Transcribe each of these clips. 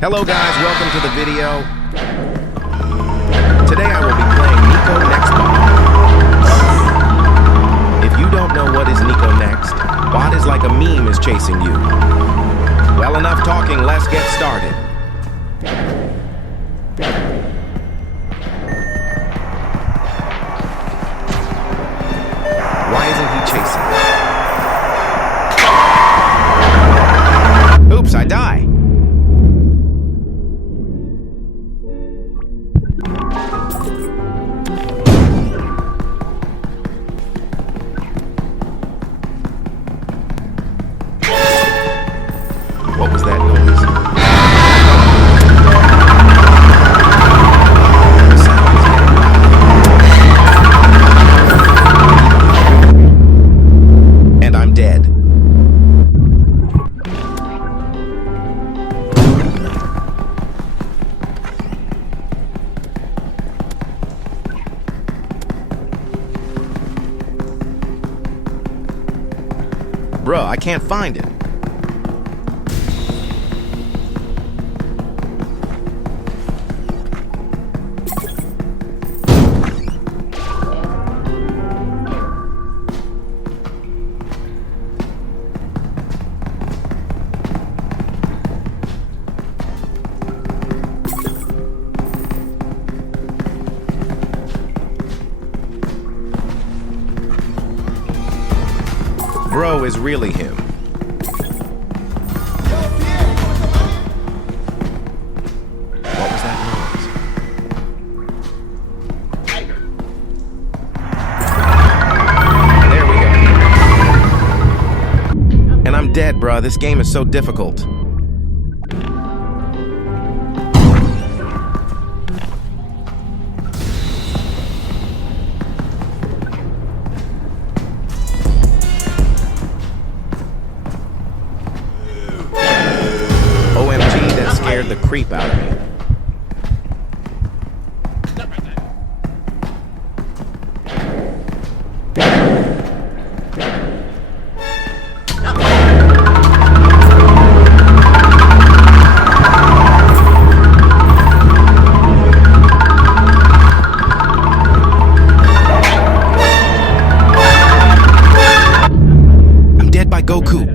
Hello guys, welcome to the video. Today I will be playing Nico Nextbot. If you don't know what is Nico Next, bot is like a meme is chasing you. Well, enough talking, let's get started. Why isn't he chasing me? Oops, I die. What was that noise? The sound is getting loud. And I'm dead. Bruh, I can't find it. Bro is really him. What was that noise? There we go. And I'm dead, bruh. This game is so difficult. OMG, that scared the creep out of me. I'm dead by Goku.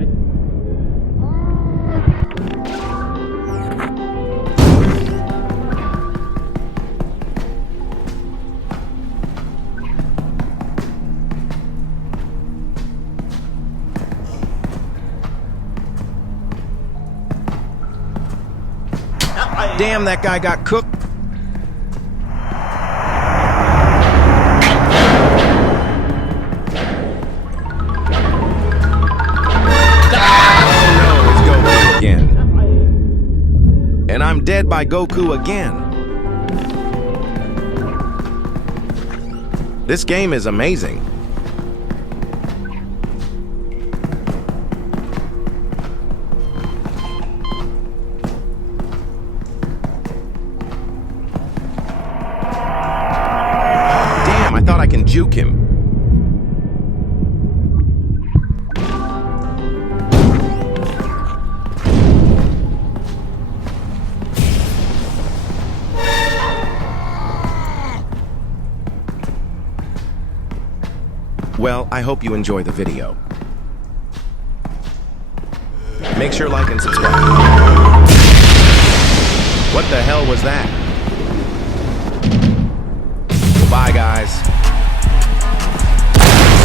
Damn, that guy got cooked. Oh no, it's Goku again. And I'm dead by Goku again. This game is amazing. I thought I can juke him. Well, I hope you enjoy the video. Make sure like and subscribe. What the hell was that? Bye, guys.